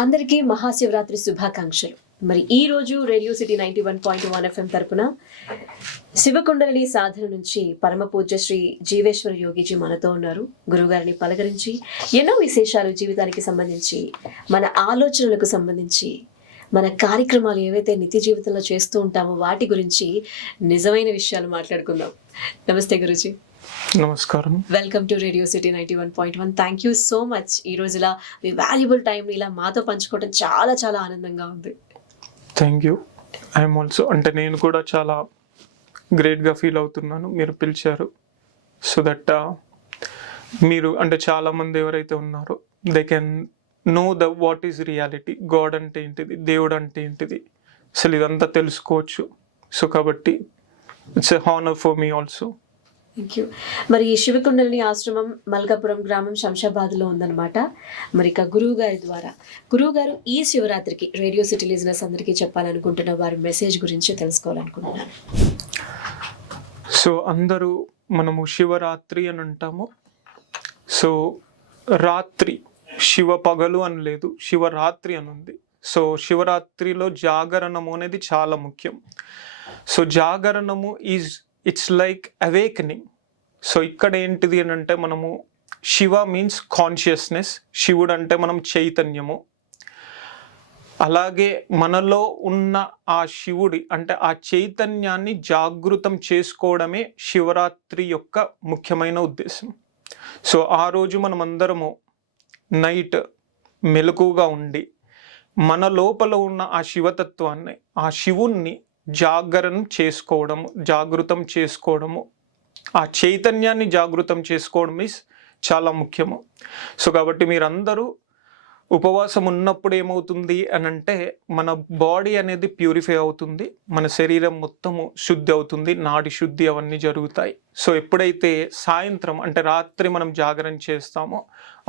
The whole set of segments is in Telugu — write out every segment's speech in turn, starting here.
అందరికీ మహాశివరాత్రి శుభాకాంక్షలు. మరి ఈ రోజు రేడియో సిటీ 91.1 FM తరపున శివకుండలిని సాధన నుంచి పరమ పూజ్య శ్రీ జీవేశ్వర యోగిజీ మనతో ఉన్నారు. గురుగారిని పలకరించి ఎన్నో విశేషాలు జీవితానికి సంబంధించి, మన ఆలోచనలకు సంబంధించి, మన కార్యక్రమాలు ఏవైతే నిత్య జీవితంలో చేస్తూ ఉంటామో వాటి గురించి నిజమైన విషయాలు మాట్లాడుకుందాం. నమస్తే గురుజీ. నమస్కారం. Welcome to radio city 91.1. Thank you so much. ఈ రోజు ఇలా మీ వాల్యుబుల్ టైం ఇలా మాతో పంచుకోవడం చాలా చాలా ఆనందంగా ఉంది. Thank you. ఐఎమ్ ఆల్సో, అంటే నేను కూడా చాలా గ్రేట్గా ఫీల్ అవుతున్నాను మీరు పిలిచారు. సో దట్ మీరు అంటే చాలామంది ఎవరైతే ఉన్నారో they can know what is reality, God అంటే ఏంటిది, దేవుడు అంటే ఏంటిది, అసలు ఇదంతా తెలుసుకోవచ్చు. సో కాబట్టి it's a honour for me also. Thank you. మరి ఈ శివకుండలిని ఆశ్రమం మల్కాపురం గ్రామం శంషాబాద్లో ఉందన్నమాట. మరి ఇక గురువు గారు ఈ శివరాత్రికి రేడియో సిటీ లిజనర్స్ అందరికీ చెప్పాలనుకుంటున్న వారి మెసేజ్ గురించి తెలుసుకోవాలనుకుంటున్నాను. సో అందరూ మనము శివరాత్రి అని అంటాము. సో రాత్రి, శివ పగలు అని లేదు, శివరాత్రి అని ఉంది. సో శివరాత్రిలో జాగరణము అనేది చాలా ముఖ్యం. సో జాగరణము ఇట్స్ లైక్ అవేకనింగ్. సో ఇక్కడ ఏంటిది అని అంటే మనము శివ మీన్స్ కాన్షియస్నెస్, శివుడు అంటే మనం చైతన్యము. అలాగే మనలో ఉన్న ఆ శివుడి అంటే ఆ చైతన్యాన్ని జాగృతం చేసుకోవడమే శివరాత్రి యొక్క ముఖ్యమైన ఉద్దేశం. సో ఆ రోజు మనం అందరము నైట్ మెలకుగా ఉండి మన లోపల ఉన్న ఆ శివతత్వాన్ని, ఆ శివుణ్ణి జాగృతం చేసుకోవడము, ఆ చైతన్యాన్ని జాగృతం చేసుకోవడం చాలా ముఖ్యము. సో కాబట్టి మీరందరూ ఉపవాసం ఉన్నప్పుడు ఏమవుతుంది అని అంటే మన బాడీ అనేది ప్యూరిఫై అవుతుంది, మన శరీరం మొత్తము శుద్ధి అవుతుంది, నాడి శుద్ధి అవన్నీ జరుగుతాయి. సో ఎప్పుడైతే సాయంత్రం అంటే రాత్రి మనం జాగరణ చేస్తామో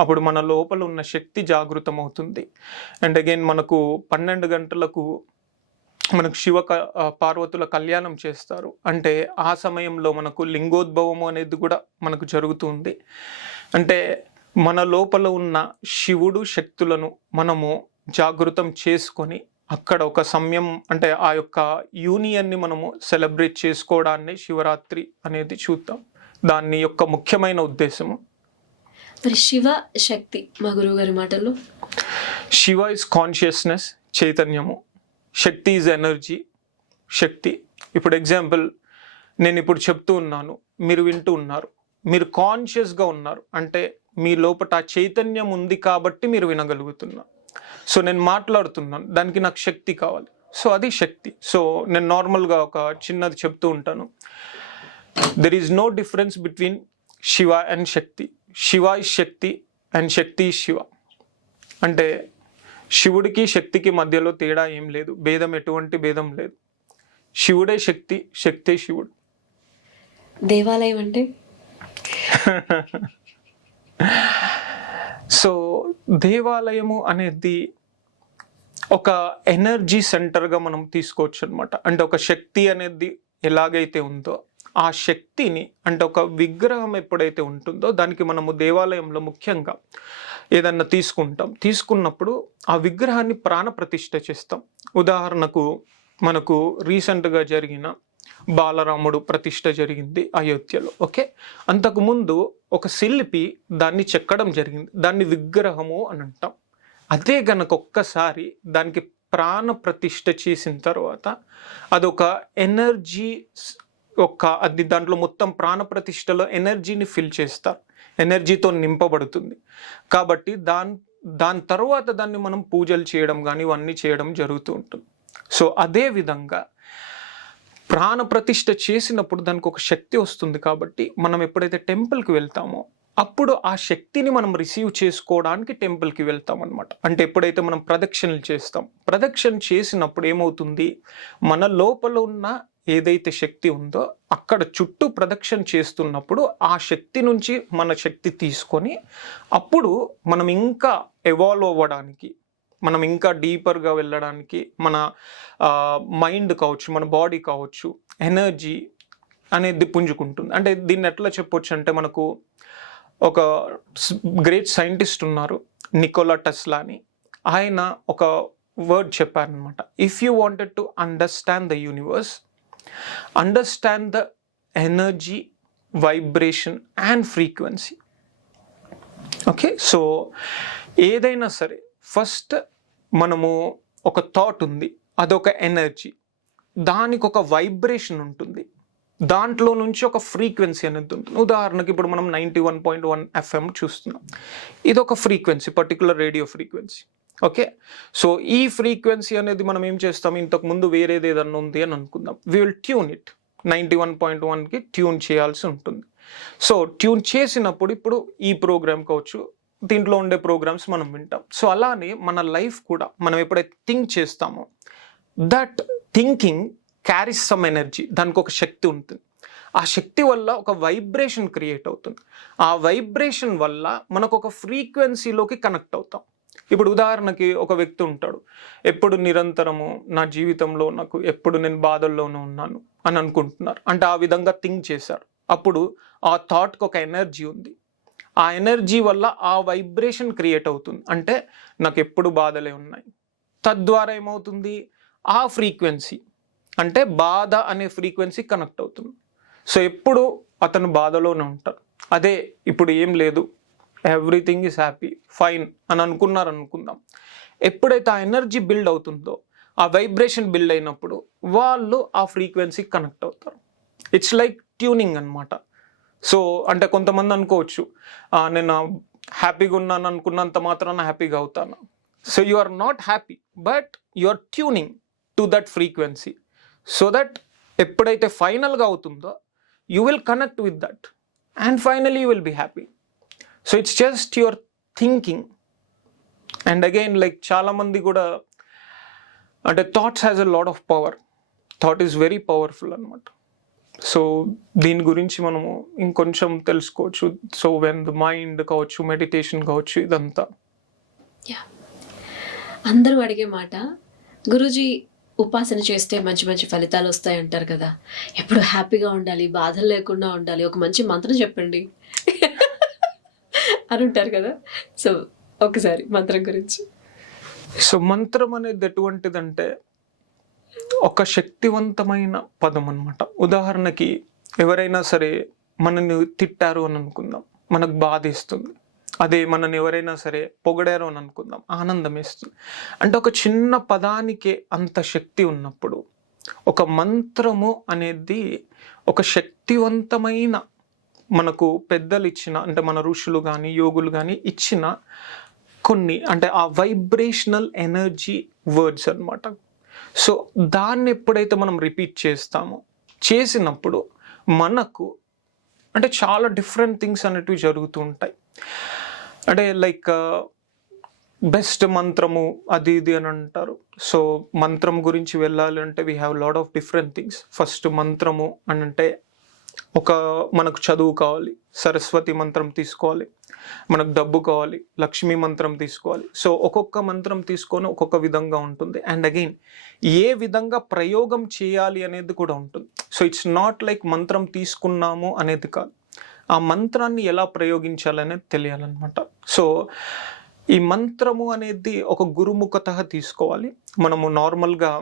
అప్పుడు మన లోపల ఉన్న శక్తి జాగృతం అవుతుంది. అండ్ అగైన్ మనకు 12 గంటలకు మనకు పార్వతుల కళ్యాణం చేస్తారు. అంటే ఆ సమయంలో మనకు లింగోద్భవము అనేది కూడా మనకు జరుగుతుంది. అంటే మన లోపల ఉన్న శివుడు శక్తులను మనము జాగృతం చేసుకొని అక్కడ ఒక సమయం అంటే ఆ యొక్క యూనియన్ని మనము సెలబ్రేట్ చేసుకోవడాన్ని శివరాత్రి అనేది చూద్దాం. దాని యొక్క ముఖ్యమైన ఉద్దేశము. మరి శివ శక్తి మా గురువు గారి మాటల్లో శివ ఇస్ కాన్షియస్నెస్, చైతన్యము. శక్తి ఈజ్ ఎనర్జీ, శక్తి. ఇప్పుడు ఎగ్జాంపుల్, నేను ఇప్పుడు చెప్తూ ఉన్నాను, మీరు వింటూ ఉన్నారు, మీరు కాన్షియస్గా ఉన్నారు అంటే మీ లోపల చైతన్యం ఉంది కాబట్టి మీరు వినగలుగుతున్నారు. సో నేను మాట్లాడుతున్నాను, దానికి నాకు శక్తి కావాలి. సో అది శక్తి. సో నేను నార్మల్గా ఒక చిన్నది చెప్తూ ఉంటాను, there is no difference between Shiva and Shakti. Shiva is Shakti and Shakti is Shiva. అంటే శివుడికి శక్తికి మధ్యలో తేడా ఏం లేదు, ఎటువంటి భేదం లేదు. శివుడే శక్తి, శక్తే శివుడు. దేవాలయం అంటే సో దేవాలయము అనేది ఒక ఎనర్జీ సెంటర్గా మనం తీసుకోవచ్చు అనమాట. అంటే ఒక శక్తి అనేది ఎలాగైతే ఉందో ఆ శక్తిని, అంటే ఒక విగ్రహం ఎప్పుడైతే ఉంటుందో దానికి మనము దేవాలయంలో ముఖ్యంగా ఏదన్నా తీసుకున్నప్పుడు ఆ విగ్రహాన్ని ప్రాణప్రతిష్ఠ చేస్తాం. ఉదాహరణకు మనకు రీసెంట్గా జరిగిన బాలరాముడు ప్రతిష్ఠ జరిగింది అయోధ్యలో. ఓకే, అంతకుముందు ఒక శిల్పి దాన్ని చెక్కడం జరిగింది, దాన్ని విగ్రహము అని అంటాం. అదే గనక ఒక్కసారి దానికి ప్రాణ ప్రతిష్ఠ చేసిన తర్వాత అదొక ఎనర్జీ, అది దాంట్లో మొత్తం ప్రాణప్రతిష్ఠలో ఎనర్జీని ఫిల్ చేస్తారు, ఎనర్జీతో నింపబడుతుంది. కాబట్టి దాని తర్వాత దాన్ని మనం పూజలు చేయడం కానీ ఇవన్నీ చేయడం జరుగుతూ ఉంటుంది. సో అదే విధంగా ప్రాణప్రతిష్ఠ చేసినప్పుడు దానికి ఒక శక్తి వస్తుంది. కాబట్టి మనం ఎప్పుడైతే టెంపుల్కి వెళ్తామో అప్పుడు ఆ శక్తిని మనం రిసీవ్ చేసుకోవడానికి టెంపుల్కి వెళ్తాం అనమాట. అంటే ఎప్పుడైతే మనం ప్రదక్షిణలు చేస్తాం, ప్రదక్షిణ చేసినప్పుడు ఏమవుతుంది, మన లోపల ఉన్న ఏదైతే శక్తి ఉందో అక్కడ చుట్టూ ప్రదక్షిణ చేస్తున్నప్పుడు ఆ శక్తి నుంచి మన శక్తి తీసుకొని అప్పుడు మనం ఇంకా ఎవాల్వ్ అవ్వడానికి, మనం ఇంకా డీపర్గా వెళ్ళడానికి మన మైండ్ కావచ్చు, మన బాడీ కావచ్చు, ఎనర్జీ అనేది పుంజుకుంటుంది. అంటే దీన్ని ఎట్లా చెప్పొచ్చు అంటే మనకు ఒక గ్రేట్ సైంటిస్ట్ ఉన్నారు, నికోలా టెస్లా అని. ఆయన ఒక వర్డ్ చెప్పారనమాట. If you wanted to understand the universe, understand the energy, vibration and frequency. Okay, so ఏదైనా సరే ఫస్ట్ మనము ఒక థాట్ ఉంది, అదొక ఎనర్జీ, దానికి ఒక వైబ్రేషన్ ఉంటుంది, దాంట్లో నుంచి ఒక ఫ్రీక్వెన్సీ అనేది ఉంటుంది. ఉదాహరణకి ఇప్పుడు మనం 91.1 FM చూస్తున్నాం, ఇది ఒక frequency, particular radio frequency. Okay, so ఈ ఫ్రీక్వెన్సీ అనేది మనం ఏం చేస్తాం, ఇంతకుముందు వేరేది ఏదన్నా ఉంది అని అనుకుందాం, వీ విల్ ట్యూన్ ఇట్. 91.1కి ట్యూన్ చేయాల్సి ఉంటుంది. సో ట్యూన్ చేసినప్పుడు ఇప్పుడు ఈ ప్రోగ్రామ్ కావచ్చు, దీంట్లో ఉండే ప్రోగ్రామ్స్ మనం వింటాం. సో అలానే మన లైఫ్ కూడా మనం ఎప్పుడైతే థింక్ చేస్తామో, that thinking carries some energy, దానికి ఒక శక్తి ఉంటుంది. ఆ శక్తి వల్ల ఒక వైబ్రేషన్ క్రియేట్ అవుతుంది. ఆ వైబ్రేషన్ వల్ల మనకు ఒక ఫ్రీక్వెన్సీలోకి కనెక్ట్ అవుతాం. ఇప్పుడు ఉదాహరణకి ఒక వ్యక్తి ఉంటాడు, ఎప్పుడు నిరంతరము నా జీవితంలో నాకు ఎప్పుడు నేను బాధల్లోనే ఉన్నాను అని అనుకుంటున్నారు, అంటే ఆ విధంగా థింక్ చేశారు. అప్పుడు ఆ థాట్కి ఒక ఎనర్జీ ఉంది, ఆ ఎనర్జీ వల్ల ఆ వైబ్రేషన్ క్రియేట్ అవుతుంది, అంటే నాకు ఎప్పుడు బాధలే ఉన్నాయి. తద్వారా ఏమవుతుంది, ఆ ఫ్రీక్వెన్సీ అంటే బాధ అనే ఫ్రీక్వెన్సీ కనెక్ట్ అవుతుంది. సో ఎప్పుడు అతను బాధలోనే ఉంటారు. అదే ఇప్పుడు ఏం లేదు, ఎవ్రీథింగ్ ఈజ్ హ్యాపీ, ఫైన్ అని అనుకుందాం. ఎప్పుడైతే ఆ ఎనర్జీ బిల్డ్ అవుతుందో, ఆ వైబ్రేషన్ బిల్డ్ అయినప్పుడు వాళ్ళు ఆ ఫ్రీక్వెన్సీకి కనెక్ట్ అవుతారు. ఇట్స్ లైక్ ట్యూనింగ్ అనమాట. సో అంటే కొంతమంది అనుకోవచ్చు, నేను హ్యాపీగా ఉన్నాను అనుకున్నంత మాత్రాన హ్యాపీగా అవుతాను. So you are not happy, but you are tuning to that frequency, so that ఎప్పుడైతే ఫైనల్గా అవుతుందో you will connect with that and finally you will be happy. So it's just your thinking. And again like చాలామంది కూడా అంటే thoughts has a lot of power, thought is very powerful అనమాట. సో దీని గురించి మనము ఇంకొంచెం తెలుసుకోవచ్చు. సో వెన్ ద మైండ్ కావచ్చు, మెడిటేషన్ కావచ్చు, ఇదంతా. అందరూ అడిగే మాట, గురూజీ ఉపాసన చేస్తే మంచి మంచి ఫలితాలు వస్తాయి అంటారు కదా, ఎప్పుడు హ్యాపీగా ఉండాలి, బాధలు లేకుండా ఉండాలి, ఒక మంచి మంత్రం చెప్పండి అని ఉంటారు కదా. సో ఒకసారి మంత్రం గురించి. సో మంత్రం అనేది ఎటువంటిదంటే ఒక శక్తివంతమైన పదం అన్నమాట. ఉదాహరణకి ఎవరైనా సరే మనని తిట్టారు అని అనుకుందాం, మనకు బాధ ఇస్తుంది. అదే మనని ఎవరైనా సరే పొగడారు అని అనుకుందాం, ఆనందం ఇస్తుంది. అంటే ఒక చిన్న పదానికే అంత శక్తి ఉన్నప్పుడు ఒక మంత్రము అనేది ఒక శక్తివంతమైన, మనకు పెద్దలు ఇచ్చిన, అంటే మన ఋషులు కానీ యోగులు కానీ ఇచ్చిన కొన్ని, అంటే ఆ వైబ్రేషనల్ ఎనర్జీ వర్డ్స్ అన్నమాట. సో దాన్ని ఎప్పుడైతే మనం రిపీట్ చేసినప్పుడు మనకు అంటే చాలా డిఫరెంట్ థింగ్స్ అనేటివి జరుగుతూ ఉంటాయి. అంటే లైక్ బెస్ట్ మంత్రము అది ఇది అని అంటారు. సో మంత్రం గురించి వెళ్ళాలి అంటే we have lot of different things. First మంత్రము అని అంటే ఒక మనకు చదువు కావాలి, సరస్వతి మంత్రం తీసుకోవాలి, మనకు డబ్బు కావాలి, లక్ష్మీ మంత్రం తీసుకోవాలి. సో ఒక్కొక్క మంత్రం తీసుకొని ఒక్కొక్క విధంగా ఉంటుంది. అండ్ అగైన్ ఏ విధంగా ప్రయోగం చేయాలి అనేది కూడా ఉంటుంది. సో ఇట్స్ నాట్ లైక్ మంత్రం తీసుకున్నాము అనేది కాదు, ఆ మంత్రాన్ని ఎలా ప్రయోగించాలనేది తెలియాలన్నమాట. సో ఈ మంత్రము అనేది ఒక గురుముఖత తీసుకోవాలి. మనము నార్మల్గా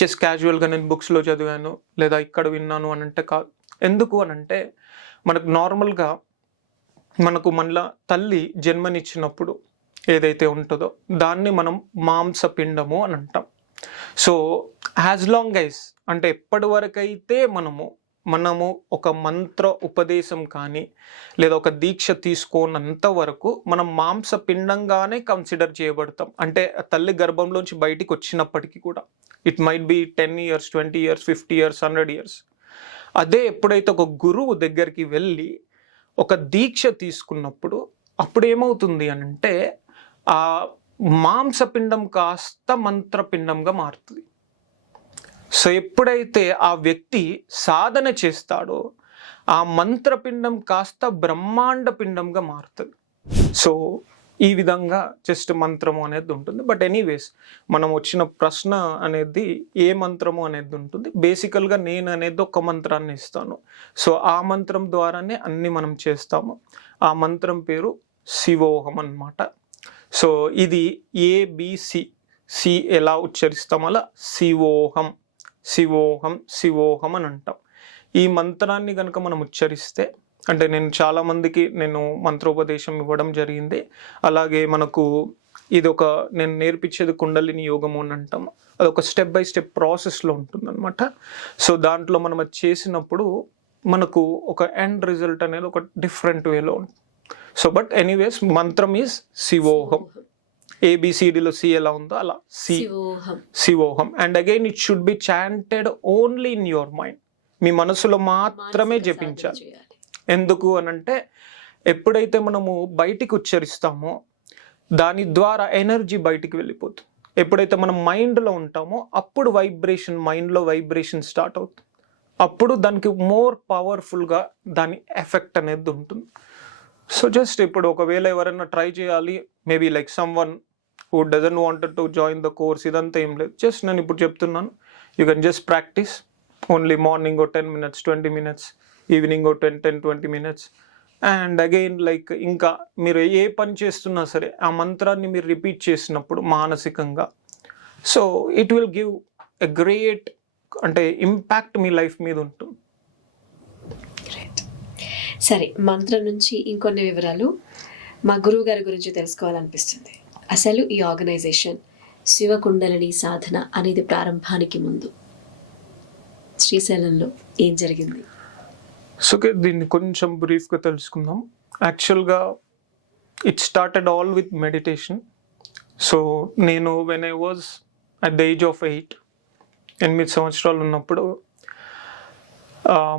జస్ట్ క్యాజువల్గా నేను బుక్స్లో చదివాను లేదా ఇక్కడ విన్నాను అని అంటే కాదు. ఎందుకు అని అంటే మనకు నార్మల్గా మనకు మళ్ళా తల్లి జన్మనిచ్చినప్పుడు ఏదైతే ఉంటుందో దాన్ని మనం మాంసపిండము అని అంటాం. సో యాజ్ లాంగ్ యాజ్ అంటే ఎప్పటి వరకైతే మనము ఒక మంత్ర ఉపదేశం కానీ లేదా ఒక దీక్ష తీసుకోనంత వరకు మనం మాంసపిండంగానే కన్సిడర్ చేయబడతాం. అంటే తల్లి గర్భంలోంచి బయటికి వచ్చినప్పటికీ కూడా it might be 10 years, 20 years, 50 years, 100 years. అదే ఎప్పుడైతే ఒక గురువు దగ్గరికి వెళ్ళి ఒక దీక్ష తీసుకున్నప్పుడు అప్పుడు ఏమవుతుంది అని అంటే ఆ మాంసపిండం కాస్త మంత్రపిండంగా మారుతుంది. సో ఎప్పుడైతే ఆ వ్యక్తి సాధన చేస్తాడో ఆ మంత్రపిండం కాస్త బ్రహ్మాండ పిండంగా మారుతుంది. సో ఈ విధంగా జస్ట్ మంత్రము అనేది ఉంటుంది. బట్ ఎనీవేస్ మనం వచ్చిన ప్రశ్న అనేది ఏ మంత్రము అనేది ఉంటుంది. బేసికల్గా నేను అనేది ఒక మంత్రాన్ని ఇస్తాను. సో ఆ మంత్రం ద్వారానే అన్ని మనం చేస్తాము. ఆ మంత్రం పేరు శివోహం అన్నమాట. సో ఇది ఏబిసి, సి ఎలా ఉచ్చరిస్తాం అలా శివోహం, శివోహం, శివోహం అని అంటాం. ఈ మంత్రాన్ని కనుక మనం ఉచ్చరిస్తే, అంటే నేను చాలామందికి నేను మంత్రోపదేశం ఇవ్వడం జరిగింది. అలాగే మనకు ఇది ఒక నేను నేర్పించేది కుండలిని యోగము అని అంటాం. అదొక స్టెప్ బై స్టెప్ ప్రాసెస్లో ఉంటుందన్నమాట. సో దాంట్లో మనం అది చేసినప్పుడు మనకు ఒక ఎండ్ రిజల్ట్ అనేది ఒక డిఫరెంట్ వేలో ఉంటుంది. సో బట్ ఎనీవేస్ మంత్రం ఈజ్ శివోహం. ఏబిసిడిలో సి ఎలా ఉందో అలా శివోహం. శివోహం. And again it should be chanted only in your mind. మీ మనసులో మాత్రమే మానసిక జపించాలి. సాధన చేయాలి. ఎందుకు అనంటే ఎప్పుడైతే మనము బయటికి ఉచ్చరిస్తామో దాని ద్వారా ఎనర్జీ బయటికి వెళ్ళిపోతుంది. ఎప్పుడైతే మనం మైండ్లో ఉంటామో అప్పుడు మైండ్లో వైబ్రేషన్ స్టార్ట్ అవుతుంది. అప్పుడు దానికి మోర్ పవర్ఫుల్గా దాని ఎఫెక్ట్ అనేది ఉంటుంది. సో జస్ట్ ఇప్పుడు ఒకవేళ ఎవరైనా ట్రై చేయాలి, maybe like some one who doesn't wanted to join the course, ఇదంతా ఏం లేదు. జస్ట్ నేను ఇప్పుడు చెప్తున్నాను, you can just practice only morning 10 minutes, 20 minutes, evening 10-20 minutes. And again like ఇంకా మీరు ఏ పని చేస్తున్నా సరే ఆ మంత్రాన్ని మీరు రిపీట్ చేసినప్పుడు మానసికంగా, so it will give a great అంటే ఇంపాక్ట్ మీ లైఫ్ మీద ఉంటుంది. Great. సరే, మంత్రం నుంచి ఇంకొన్ని వివరాలు మా గురువు గారి గురించి తెలుసుకోవాలనిపిస్తుంది. అసలు ఈ ఆర్గనైజేషన్ శివకుండలిని సాధన అనేది ప్రారంభానికి ముందు శ్రీశైలంలో ఏం జరిగింది? సో దీన్ని కొంచెం బ్రీఫ్గా తెలుసుకుందాం. యాక్చువల్గా it started all with meditation. So నేను when I was at the age of 8 సంవత్సరాలు ఉన్నప్పుడు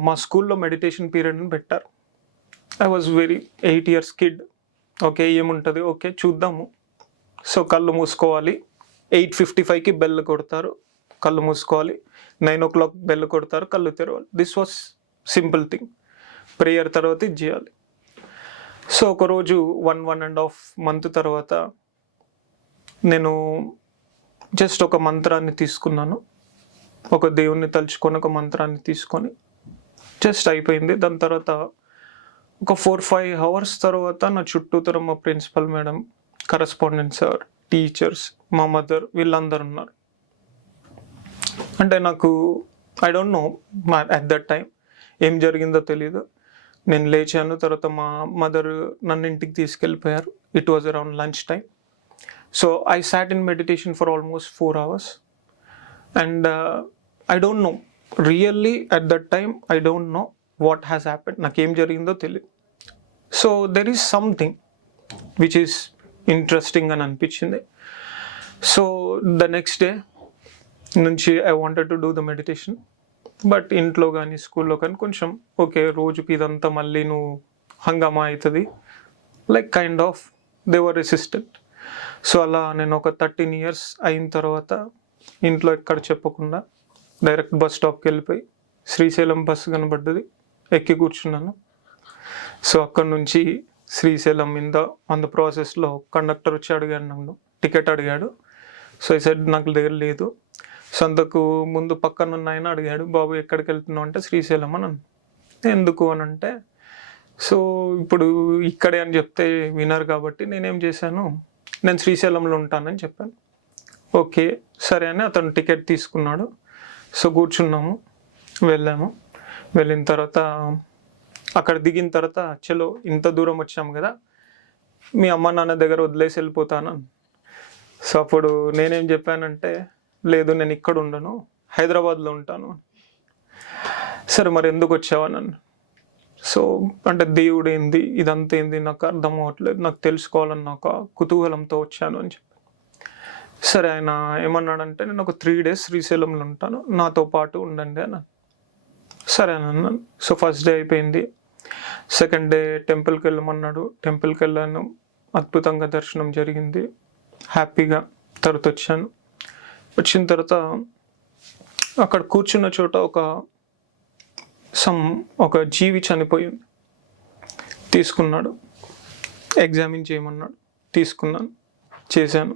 మా స్కూల్లో మెడిటేషన్ పీరియడ్ని పెట్టారు. I was very 8 years kid. Okay, ఏముంటుంది, ఓకే చూద్దాము. సో కళ్ళు మూసుకోవాలి, 8:55కి బెల్ కొడతారు, కళ్ళు మూసుకోవాలి, 9 o'clock బెల్ కొడతారు, కళ్ళు తెరవాలి. This was simple thing. Prayer తర్వాత ఇది చేయాలి. సో ఒకరోజు 1.5 month తర్వాత నేను జస్ట్ ఒక మంత్రాన్ని తీసుకున్నాను. ఒక దేవుణ్ణి తలుచుకొని ఒక మంత్రాన్ని తీసుకొని జస్ట్ అయిపోయింది. దాని తర్వాత ఒక 4-5 hours తర్వాత నా చుట్టూతర మా principal madam, correspondent sir, teachers, మా మదర్, వీళ్ళందరూ ఉన్నారు. అంటే నాకు I don't know at that time ఏం జరిగిందో తెలీదు. నేను లేచాను, తర్వాత మా మదర్ నన్ను ఇంటికి తీసుకెళ్ళిపోయారు. It was around lunch time. So I sat in meditation for almost 4 hours. And I don't know really at that time, I don't know what has happened. నాకేం జరిగిందో తెలియదు. So there is something which is interesting అని అనిపించింది. సో ద నెక్స్ట్ డే నుంచి I wanted to do the meditation. But ఇంట్లో కానీ స్కూల్లో కానీ కొంచెం ఓకే, రోజుకి ఇదంతా మళ్ళీ నువ్వు హంగామా అవుతుంది, like kind of they were resistant. So అలా నేను ఒక 13 years అయిన తర్వాత ఇంట్లో ఎక్కడ చెప్పకుండా డైరెక్ట్ బస్ స్టాప్కి వెళ్ళిపోయి శ్రీశైలం బస్సు కనబడ్డది, ఎక్కి కూర్చున్నాను. సో అక్కడ నుంచి శ్రీశైలం మీద ఆన్ ద ప్రాసెస్లో కండక్టర్ వచ్చి అడిగాడు, నన్ను టికెట్ అడిగాడు. సో ఈ సైడ్ నాకు దగ్గర లేదు. సో అంతకు ముందు పక్కన ఉన్న ఆయన అడిగాడు, బాబు ఎక్కడికి వెళ్తున్నావు అంటే శ్రీశైలం అని. ఎందుకు అని అంటే, సో ఇప్పుడు ఇక్కడే అని చెప్తే వినరు కాబట్టి నేనేం చేశాను, నేను శ్రీశైలంలో ఉంటానని చెప్పాను. ఓకే సరే అని అతను టికెట్ తీసుకున్నాడు. సో కూర్చున్నాము, వెళ్ళాము. వెళ్ళిన తర్వాత అక్కడ దిగిన తర్వాత, చలో ఇంత దూరం వచ్చాము కదా, మీ అమ్మ నాన్న దగ్గర వదిలేసి వెళ్ళిపోతాను. సో అప్పుడు నేనేం చెప్పానంటే, లేదు నేను ఇక్కడ ఉండను, హైదరాబాద్లో ఉంటాను. సరే మరి ఎందుకు వచ్చావా నన్ను? సో అంటే దేవుడు ఏంది, ఇదంతా ఏంది నాకు అర్థం అవ్వట్లేదు, నాకు తెలుసుకోవాలని ఒక కుతూహలంతో వచ్చాను అని చెప్పి. సరే ఆయన ఏమన్నాడంటే, నేను ఒక 3 days శ్రీశైలంలో ఉంటాను, నాతో పాటు ఉండండి అని. సరే అని అన్నాను. సో ఫస్ట్ డే అయిపోయింది. సెకండ్ డే టెంపుల్కి వెళ్ళమన్నాడు, టెంపుల్కి వెళ్ళాను. అద్భుతంగా దర్శనం జరిగింది, హ్యాపీగా. తర్వాత వచ్చాను. వచ్చిన తర్వాత అక్కడ కూర్చున్న చోట ఒక జీవి చనిపోయింది. తీసుకున్నాడు, ఎగ్జామిన్ చేయమన్నాడు, తీసుకున్నాను, చేశాను.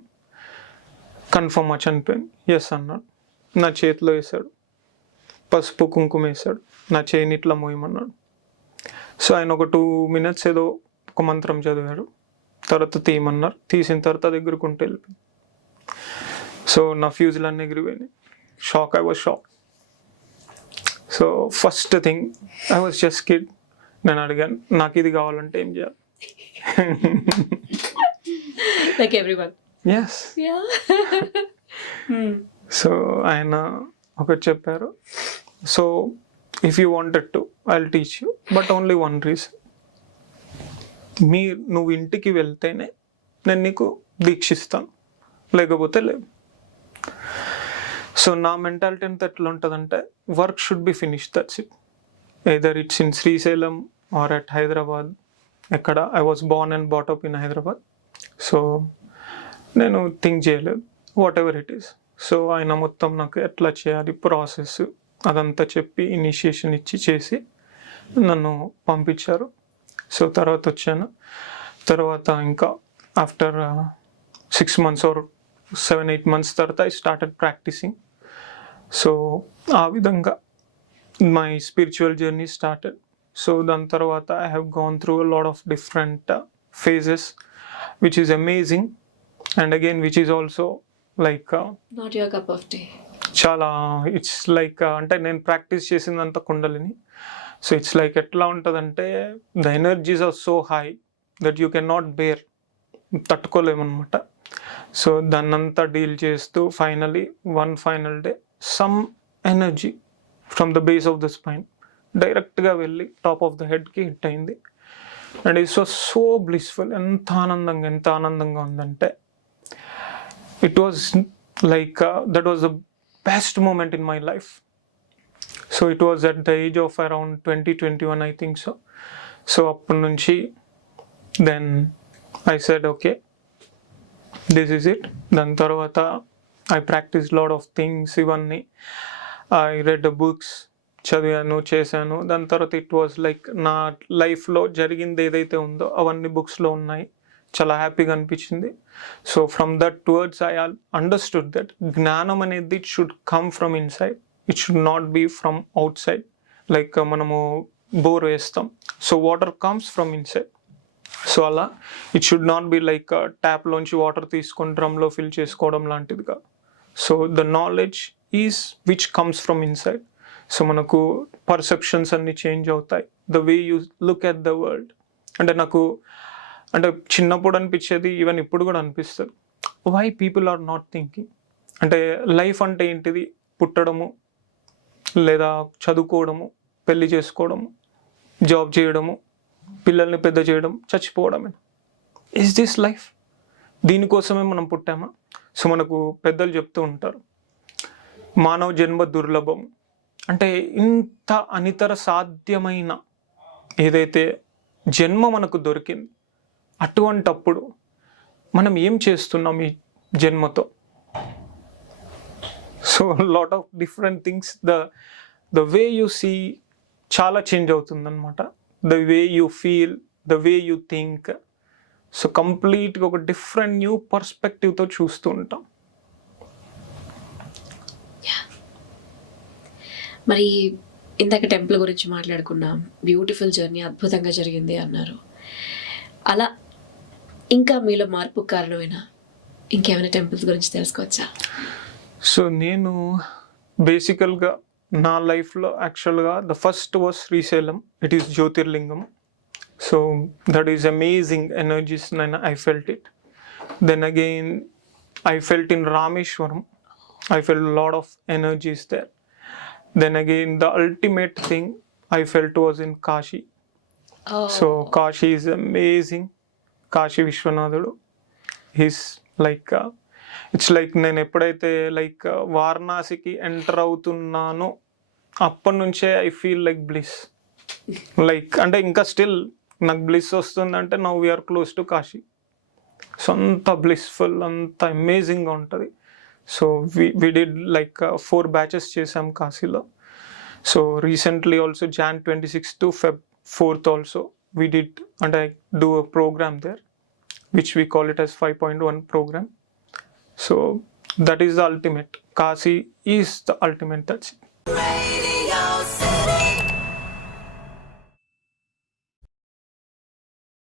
కన్ఫర్మ్ చనిపోయింది, ఎస్ అన్నాడు. నా చేతిలో వేసాడు, పసుపు కుంకుమ వేసాడు, నా చేయిని ఇట్లా మోయమన్నాడు. సో ఆయన ఒక 2 minutes ఏదో ఒక మంత్రం చదివాడు. తర్వాత తీయమన్నారు, తీసిన తర్వాత దగ్గరకుంటే వెళ్ళిపోయింది. సో నా ఫ్యూజులు అన్నీ ఎగిరిపోయినాయి. Shock, I was shock. So first thing I was just kid. నేను అడిగాను, నాకు ఇది కావాలంటే ఏం చేయాలి? Like everyone. ఎస్. సో ఆయన ఒకటి చెప్పారు, so if you wanted to I will teach you, but only one reason. నువ్వు ఇంటికి వెళ్తేనే నేను నీకు దీక్షిస్తాను, లేకపోతే లేదు. సో నా మెంటాలిటీ అంతా ఎట్లా ఉంటుందంటే, work should be finish, that's it. Either it's in Srisailam or at Hyderabad. ఎక్కడ I was born and brought up in Hyderabad. So నేను థింక్ చేయలేదు, whatever it is. So ఆయన మొత్తం నాకు ఎట్లా చేయాలి ప్రాసెస్ అదంతా చెప్పి ఇనిషియేషన్ ఇచ్చి చేసి నన్ను పంపించారు. సో తర్వాత వచ్చాను. తర్వాత ఇంకా ఆఫ్టర్ 6 months ఆర్ 7-8 months తర్వాత ఐ స్టార్టెడ్ ప్రాక్టీసింగ్. సో ఆ విధంగా my spiritual journey started. So దాని తర్వాత I have gone through a lot of different phases, which is amazing, and again which is also like not your cup of tea. చాలా ఇట్స్ లైక్ అంటే నేను ప్రాక్టీస్ చేసిందంతా కుండలిని. సో ఇట్స్ లైక్ ఎట్లా ఉంటుందంటే, the energies are so high that you can not bear, తట్టుకోలేమన్నమాట. సో దాన్నంతా డీల్ చేస్తూ finally one final day some energy from the base of the spine డైరెక్ట్గా వెళ్ళి టాప్ ఆఫ్ ద హెడ్కి హిట్ అయింది. And it's was so blissful. ఎంత ఆనందంగా ఉందంటే, it was like that was the best moment in my life. So it was at the age of around 20-21 I think so. So అప్పటి నుంచి then I said okay, this is it. దాని తర్వాత I practice lot of things. ఇవన్నీ ఐ రెడ్ బుక్స్, చదివాను, చేశాను. దాని తర్వాత ఇట్ వాజ్ లైక్ నా లైఫ్లో జరిగింది ఏదైతే ఉందో అవన్నీ బుక్స్లో ఉన్నాయి. చాలా హ్యాపీగా అనిపించింది. So from that towards I understood that జ్ఞానం అనేది it should come from inside, it should not be from outside. Like మనము బోర్ వేస్తాం, so water comes from inside. So అలా it should not be like ట్యాప్లోంచి వాటర్ తీసుకొని డ్రమ్లో ఫిల్ చేసుకోవడం లాంటిదిగా. So the knowledge is which comes from inside. So మనకు పర్సెప్షన్స్ అన్నీ చేంజ్ అవుతాయి, the way you look at the world. అంటే నాకు అంటే చిన్నప్పుడు అనిపించేది, ఈవెన్ ఇప్పుడు కూడా అనిపిస్తుంది, why people are not thinking. అంటే లైఫ్ అంటే ఏంటిది? పుట్టడము, లేదా చదువుకోవడము, పెళ్లి చేసుకోవడము, జాబ్ చేయడము, పిల్లల్ని పెద్ద చేయడం, చచ్చిపోవడమే. Is this life? దీనికోసమే మనం పుట్టామా? సో మనకు పెద్దలు చెప్తూ ఉంటారు, మానవ జన్మ దుర్లభం. అంటే ఇంత అనితర సాధ్యమైన ఏదైతే జన్మ మనకు దొరికింది, అటువంటప్పుడు మనం ఏం చేస్తున్నాం ఈ జన్మతో? So lot of different things, the way you see చాలా చేంజ్ అవుతుందన్నమాట. The way you feel, the way you think. So కంప్లీట్గా ఒక డిఫరెంట్ న్యూ పర్స్పెక్టివ్తో చూస్తూ ఉంటాం. మరి ఇందాక టెంపుల్ గురించి మాట్లాడుకున్నాం, బ్యూటిఫుల్ జర్నీ, అద్భుతంగా జరిగింది అన్నారు. అలా ఇంకా మీలో మార్పుకు కారణమైన ఇంకేమైనా టెంపుల్స్ గురించి తెలుసుకోవచ్చా? సో నేను బేసికల్గా నా లైఫ్లో యాక్చువల్గా the first was Srisailam. It is జ్యోతిర్లింగం. So that is amazing energies, I felt it. Then again I felt in Rameswaram. I felt a lot of energies there. Then again, the ultimate thing I felt was in Kashi. Oh. So Kashi is amazing. Kashi Vishwanathadu. He's like, it's like నేను ఎప్పుడైతే లైక్ వారణాసికి ఎంటర్ అవుతున్నానో అప్పటి నుంచే I feel like bliss. Like అంటే ఇంకా స్టిల్ నాకు బ్లిస్ వస్తుందంటే now we are close to Kashi. So అంత బ్లిస్ఫుల్, అంత అమేజింగ్గా ఉంటుంది. So we did like 4 batches చేసాం కాశీలో. So recently also Jan 26 to Feb 4th also we did and I do a program there which we call it as 5.1 program. So that is the ultimate. Kashi is the ultimate. That's it.